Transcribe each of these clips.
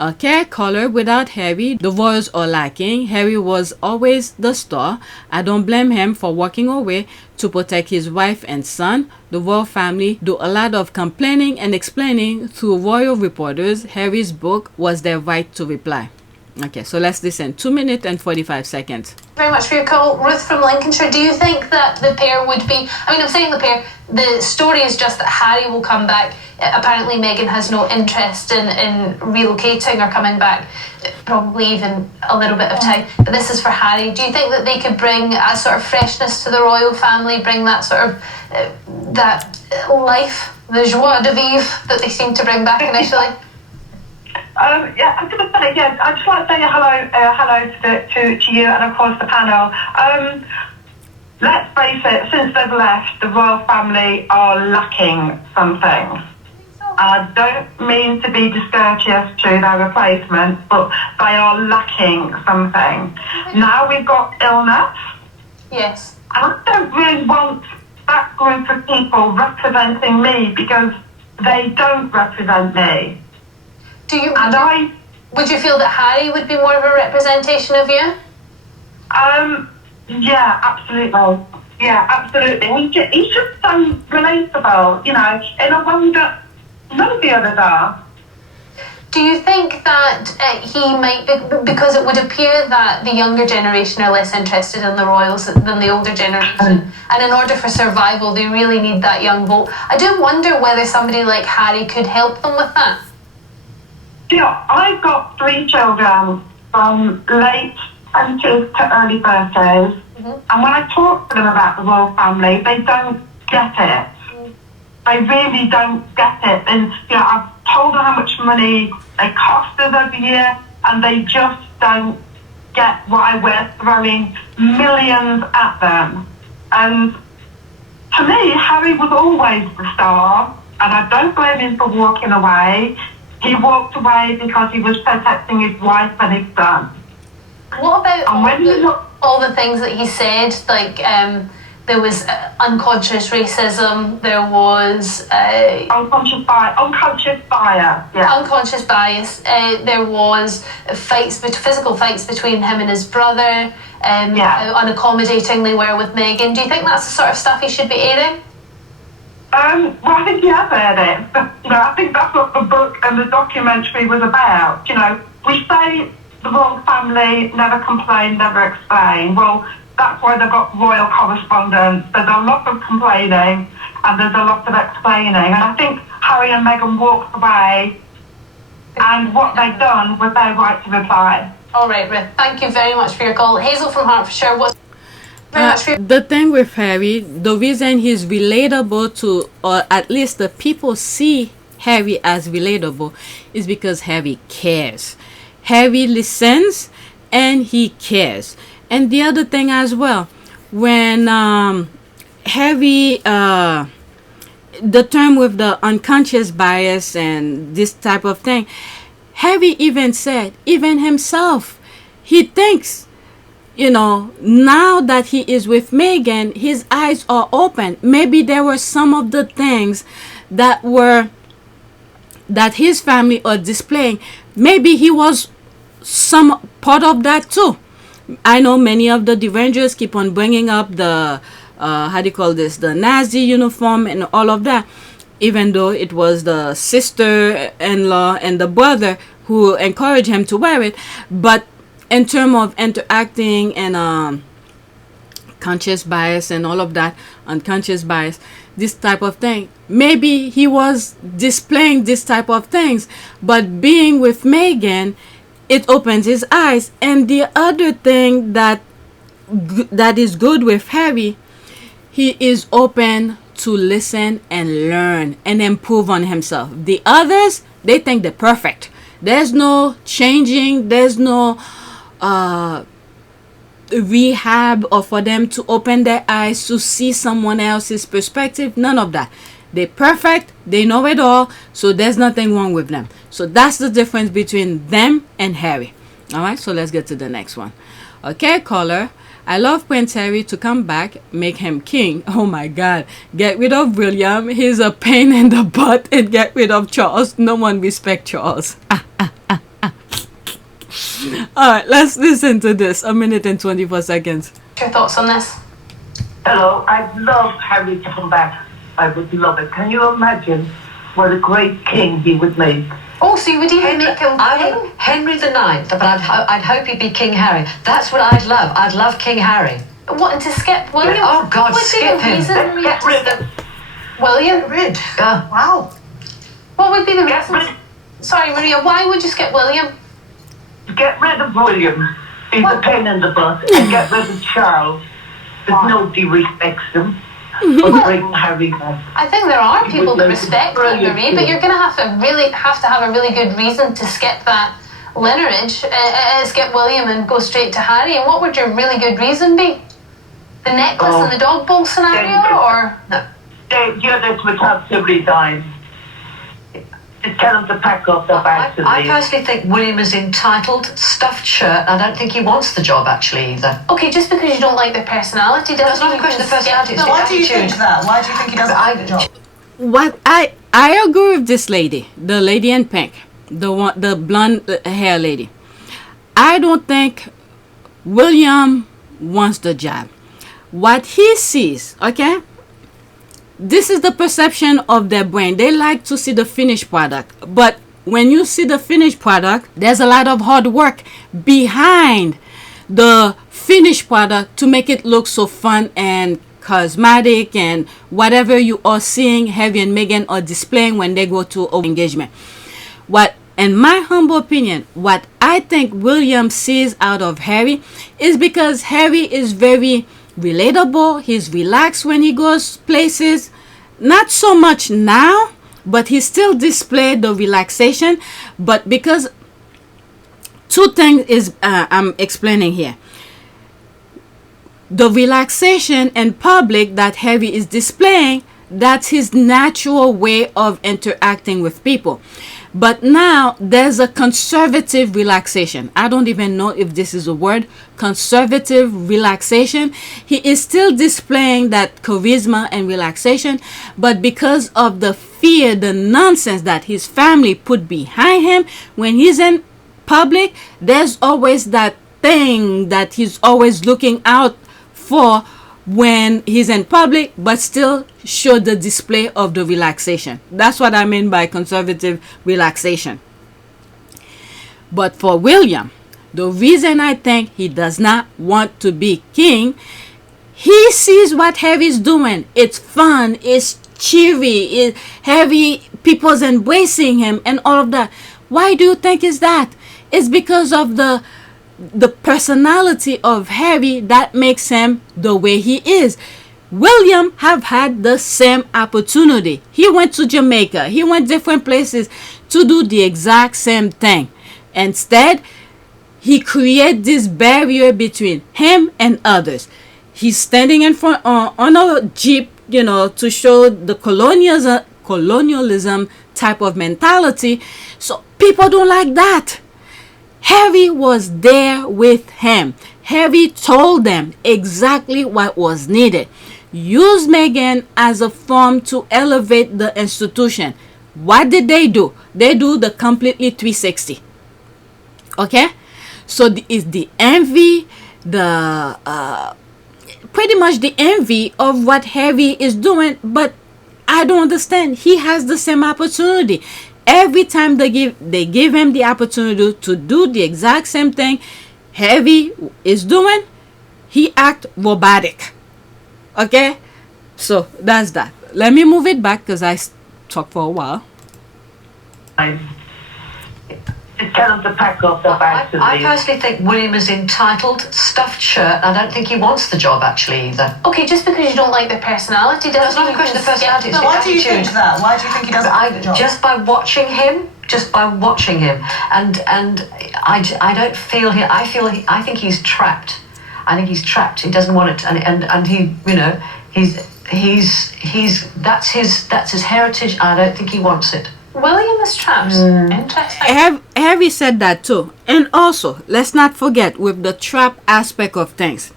Okay, caller, without Harry, the royals are lacking. Harry was always the star. I don't blame him for walking away to protect his wife and son. The royal family do a lot of complaining and explaining through royal reporters. Harry's book was their right to reply. Okay, so let's listen. 2 minutes and 45 seconds. Very much for your call. Ruth from Lincolnshire, do you think that the pair would be... I mean, I'm saying the pair, the story is just that Harry will come back. Apparently Meghan has no interest in relocating or coming back, probably even a little bit of time. But this is for Harry. Do you think that they could bring a sort of freshness to the royal family, bring that sort of, that life, the joie de vivre that they seem to bring back initially? Yeah, I'm going to say, yeah, I'd just like to say hello to you and, of course, the panel. Let's face it, since they've left, the royal family are lacking something. I don't mean to be discourteous to their replacements, but they are lacking something. Now we've got illness. Yes. And I don't really want that group of people representing me because they don't represent me. Would you feel that Harry would be more of a representation of you? Yeah, absolutely. Yeah, absolutely. He's just so relatable, you know, in a way that none of the others are. Do you think that he might be, because it would appear that the younger generation are less interested in the royals than the older generation, and in order for survival they really need that young vote. I do wonder whether somebody like Harry could help them with that. Yeah, I've got 3 children from late 20s to early 30s, and when I talk to them about the royal family, they don't get it. They really don't get it. And you know, I've told them how much money they cost us every year, and they just don't get why we're throwing millions at them. And to me, Harry was always the star, and I don't blame him for walking away. He walked away because he was protecting his wife and his son. What about all the things that he said? Like, there was unconscious racism, there was... unconscious bias, yeah. Unconscious bias. There was physical fights between him and his brother, how unaccommodating they were with Meghan. Do you think that's the sort of stuff he should be airing? Well, I think he has aired it. You know, I think that's what the book and the documentary was about. You know, we say the royal family never complain, never explain. Well, that's why they've got royal correspondence. There's a lot of complaining and there's a lot of explaining. And I think Harry and Meghan walked away, and what they've done was their right to reply. All right, Ruth. Thank you very much for your call. Hazel from Hertfordshire. The thing with Harry, the reason he's relatable to, or at least the people see Harry as relatable, is because Harry cares. Harry listens and he cares. And the other thing as well, when Harry, the term with the unconscious bias and this type of thing, Harry even said, even himself, he thinks, you know, now that he is with Meghan, his eyes are open. Maybe there were some of the things that his family are displaying. Maybe he was some part of that too. I know many of the derangers keep on bringing up the, the Nazi uniform and all of that, even though it was the sister-in-law and the brother who encouraged him to wear it. But in terms of interacting and conscious bias and all of that, unconscious bias, this type of thing, maybe he was displaying this type of things, but being with Meghan, it opens his eyes. And the other thing that is good with Harry, he is open to listen and learn and improve on himself. The others, they think they're perfect. There's no changing, there's no rehab or for them to open their eyes to see someone else's perspective. None of that. They're perfect, they know it all, so there's nothing wrong with them. So that's the difference between them and Harry. All right, so let's get to the next one. Okay, caller, I love Prince Harry to come back, make him king. Oh my God, get rid of William, he's a pain in the butt, and get rid of Charles. No one respects Charles. All right, let's listen to this. 1 minute and 24 seconds. Your thoughts on this? Hello, I'd love Harry to come back. I would love it. Can you imagine what a great king he would make? Oh, so you would even make him king? Henry the Ninth, but I'd hope he'd be King Harry. That's what I'd love. I'd love King Harry. What, and to skip William? Oh, God, What would be the skip him. reason Get rid of William? Wow. What would be the Get reason? rid, Sorry, Maria, why would you skip William? get rid of William. He's a pain in the butt. And get rid of Charles. Because nobody respects him. But bring Harry back. I think there are people that Brilliant. respect King Brilliant. Marie, but you're going to have to have a really good reason to skip that lineage, skip William and go straight to Harry. And what would your really good reason be? The necklace and the dog bowl scenario, or no? The others would have to resign. Just tell them to pack up their bags and I leave. personally think William is entitled, stuffed shirt. I don't think he wants the job, actually, either. Okay, just because you don't like their personality doesn't It's not a mean question you of can skip personality. It's them. the Why do you think attitude. that? Why do you think he doesn't like the job? What I agree with this lady, the lady in pink, the blonde hair lady. I don't think William wants the job. What he sees, okay? This is the perception of their brain. They like to see the finished product. But when you see the finished product, there's a lot of hard work behind the finished product to make it look so fun and cosmetic and whatever you are seeing Harry and Meghan are displaying when they go to an engagement. What, in my humble opinion, what I think William sees out of Harry is because Harry is very relatable. He's relaxed when he goes places. Not so much now, but he still displayed the relaxation. But because two things is I'm explaining here. The relaxation in public that Harry is displaying, that's his natural way of interacting with people. But now there's a conservative relaxation. I don't even know if this is a word. Conservative relaxation. He is still displaying that charisma and relaxation, but because of the fear, the nonsense that his family put behind him when he's in public, there's always that thing that he's always looking out for when he's in public, but still show the display of the relaxation. That's what I mean by conservative relaxation. But for William, the reason I think he does not want to be king, he sees what Harry's doing. It's fun, it's cheery, Harry, people's embracing him and all of that. Why do you think is that? It's because of the personality of Harry that makes him the way he is. William have had the same opportunity. He went to Jamaica. He went different places to do the exact same thing. Instead, he created this barrier between him and others. He's standing in front on a jeep, to show the colonialism type of mentality. So people don't like that. Harry was there with him. Harry told them exactly what was needed. Use Meghan as a form to elevate the institution. What did they do? They do the completely 360. Okay? So it's the envy, pretty much the envy of what Harry is doing, but I don't understand. He has the same opportunity. Every time they give him the opportunity to do the exact same thing Harry is doing, he act robotic. Okay? So that's that. Let me move it back because I talked for a while. Just tell them to pack up their bags and I leave. personally think William is entitled, stuffed shirt. I don't think he wants the job, actually, either. Okay, just because you don't like their personality It's doesn't not mean a question you of can skip personality. It's them. the Why do you think attitude. that? Why do you think he doesn't like the job? Just by watching him, and I don't feel he. I think he's trapped. I think he's trapped. He doesn't want it, and he, he's that's his heritage. I don't think he wants it. William is trapped. Interesting. Harry said that too. And also, let's not forget with the trap aspect of things.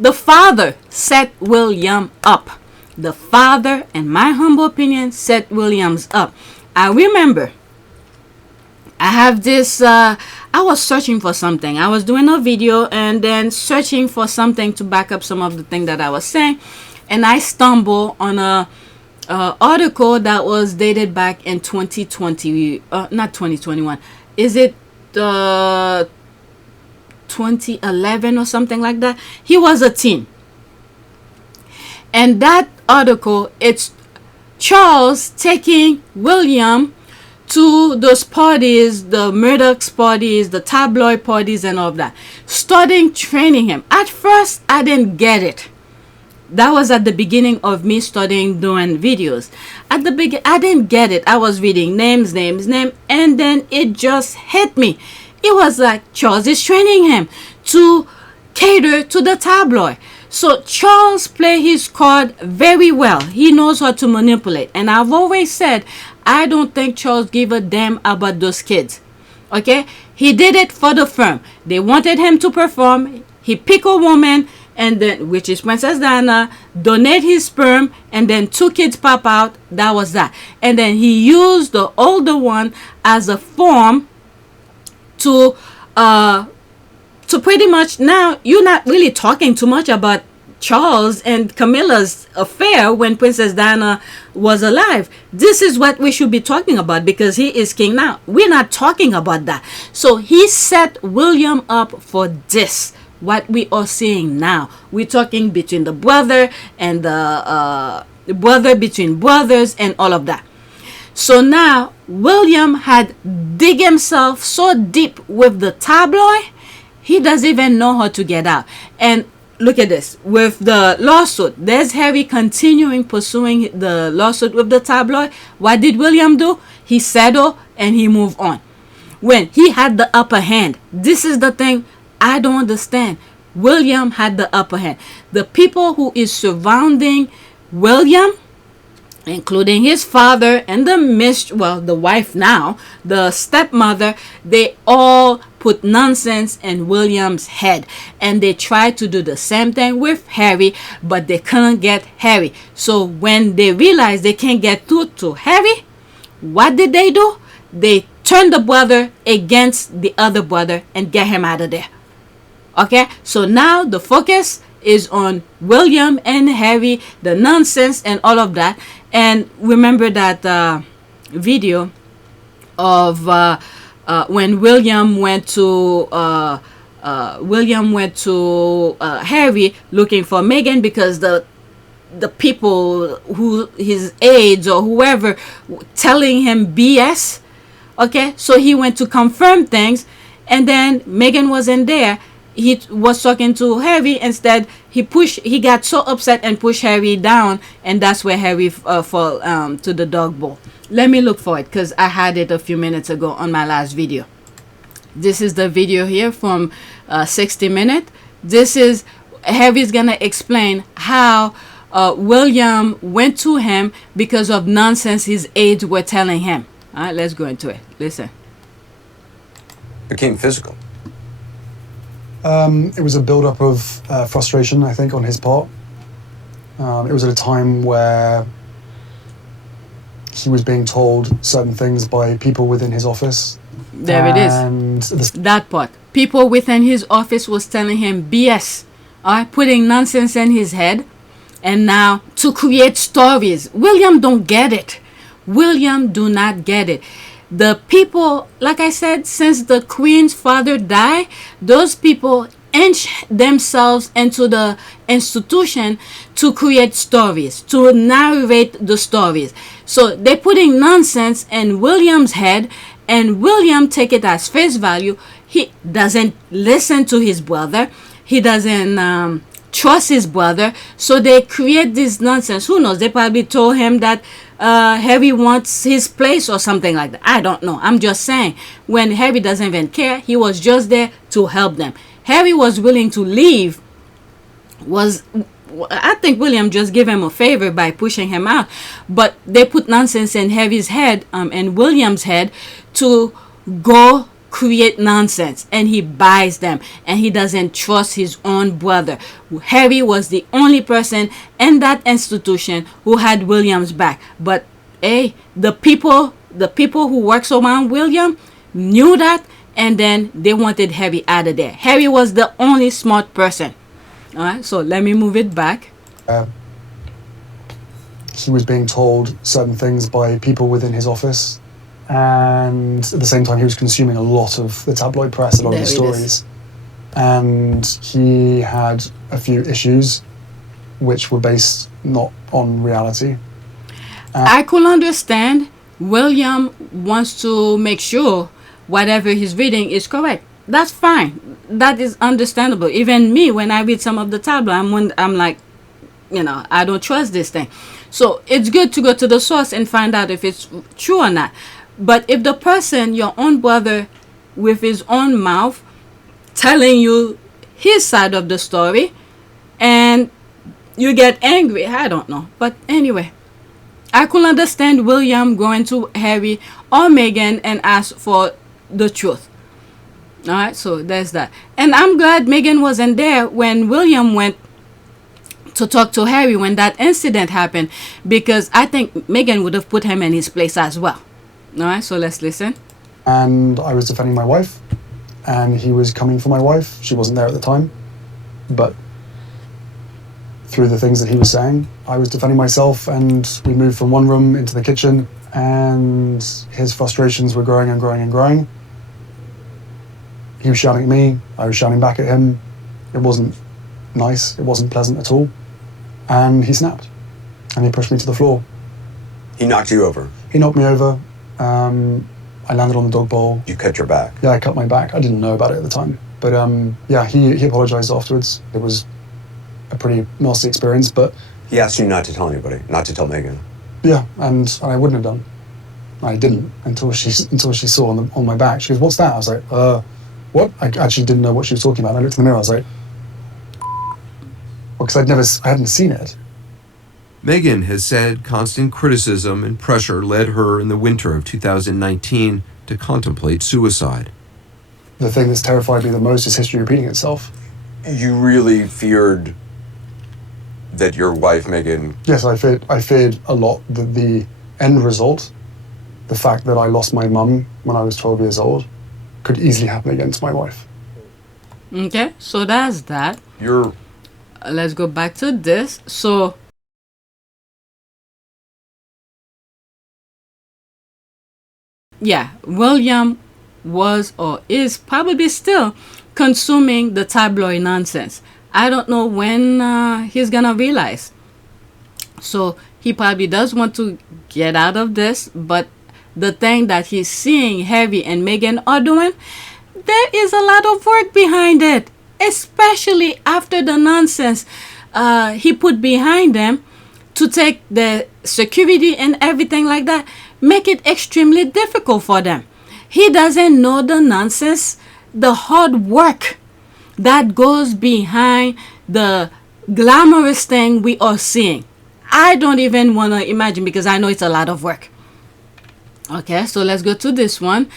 The father set William up. The father, in my humble opinion, set Williams up. I remember I have this, I was searching for something. I was doing a video and then searching for something to back up some of the things that I was saying. And I stumbled on a article that was dated back in 2020, not 2021. Is it 2011 or something like that? He was a teen. And that article, it's Charles taking William to those parties, the Murdoch's parties, the tabloid parties and all of that, starting training him. At first, I didn't get it. That was at the beginning of me starting doing videos. At the beginning, I didn't get it. I was reading names, and then it just hit me. It was like Charles is training him to cater to the tabloid. So Charles played his card very well. He knows how to manipulate. And I've always said, I don't think Charles gave a damn about those kids. Okay? He did it for the firm. They wanted him to perform. He picked a woman, and then, which is Princess Diana, donate his sperm, and then 2 kids pop out. That was that. And then he used the older one as a form to pretty much, now you're not really talking too much about Charles and Camilla's affair when Princess Diana was alive. This is what we should be talking about because he is king now. We're not talking about that. So he set William up for this, what we are seeing now. We're talking between the brother and the brother between brothers and all of that. So now William had dig himself so deep with the tabloid, he doesn't even know how to get out. And look at this. With the lawsuit, there's Harry continuing pursuing the lawsuit with the tabloid. What did William do? He settled and he moved on. When he had the upper hand, this is the thing I don't understand. William had the upper hand. The people who is surrounding William, including his father and the wife now, the stepmother, they all put nonsense in William's head. And they tried to do the same thing with Harry, but they couldn't get Harry. So when they realized they can't get through to Harry, what did they do? They turned the brother against the other brother and get him out of there. Okay, so now the focus is on William and Harry, the nonsense and all of that. And remember that video of when William went to Harry looking for Meghan because the people who his aides or whoever telling him BS. Okay, so he went to confirm things, and then Meghan wasn't there. He was talking to Harry. Instead, he got so upset and pushed Harry down, and that's where Harry fell to the dog bowl. Let me look for it because I had it a few minutes ago on my last video. This is the video here from 60 Minutes. This is Harry's gonna explain how William went to him because of nonsense his aides were telling him. All right, let's go into it. Listen. Became physical. It was a build-up of frustration, I think, on his part. It was at a time where he was being told certain things by people within his office. There it is. That part. People within his office was telling him BS, putting nonsense in his head, and now to create stories. William don't get it. William do not get it. The people, like I said, since the Queen's father died, those people inch themselves into the institution to create stories, to narrate the stories. So they're putting nonsense in William's head, and William take it as face value. He doesn't listen to his brother. He doesn't trust his brother. So they create this nonsense. Who knows? They probably told him that Harry wants his place or something like that. I don't know. I'm just saying, when Harry doesn't even care, he was just there to help them. Harry was willing to leave. I think William just gave him a favor by pushing him out. But they put nonsense in Harry's head and William's head to go create nonsense, and he buys them, and he doesn't trust his own brother. Harry was the only person in that institution who had William's back. But hey, the people who works around William, knew that, and then they wanted Harry out of there. Harry was the only smart person. All right, so let me move it back. He was being told certain things by people within his office, and at the same time he was consuming a lot of the tabloid press, a lot of the stories. And he had a few issues which were based not on reality. I could understand William wants to make sure whatever he's reading is correct. That's fine. That is understandable. Even me, when I read some of the tabloid, I'm like, I don't trust this thing. So it's good to go to the source and find out if it's true or not. But if the person, your own brother, with his own mouth, telling you his side of the story, and you get angry, I don't know. But anyway, I could understand William going to Harry or Meghan and ask for the truth. All right, so there's that. And I'm glad Meghan wasn't there when William went to talk to Harry when that incident happened, because I think Meghan would have put him in his place as well. All right, so let's listen. And I was defending my wife, and he was coming for my wife. She wasn't there at the time, but through the things that he was saying, I was defending myself, and we moved from one room into the kitchen, and his frustrations were growing and growing and growing. He was shouting at me, I was shouting back at him. It wasn't nice, it wasn't pleasant at all. And he snapped, and he pushed me to the floor. He knocked you over. He knocked me over. I landed on the dog bowl. You cut your back. Yeah, I cut my back. I didn't know about it at the time. But yeah, he apologized afterwards. It was a pretty nasty experience, but... He asked you not to tell anybody, not to tell Meghan. Yeah, and I wouldn't have done. I didn't until she saw on my back. She goes, "What's that?" I was like, what? I actually didn't know what she was talking about. I looked in the mirror, I was like... Well, because I hadn't seen it. Meghan has said constant criticism and pressure led her in the winter of 2019 to contemplate suicide. The thing that's terrified me the most is history repeating itself. You really feared that your wife, Meghan... Yes, I feared a lot that the end result, the fact that I lost my mum when I was 12 years old, could easily happen again to my wife. Okay, so that's that. Let's go back to this. So... yeah, William was or is probably still consuming the tabloid nonsense. I don't know when he's gonna realize. So he probably does want to get out of this, but the thing that he's seeing Harry and Meghan are doing, there is a lot of work behind it, especially after the nonsense he put behind them to take the security and everything like that, make it extremely difficult for them. He doesn't know the nonsense, the hard work that goes behind the glamorous thing we are seeing. I don't even want to imagine, because I know it's a lot of work. Okay, so let's go to this one.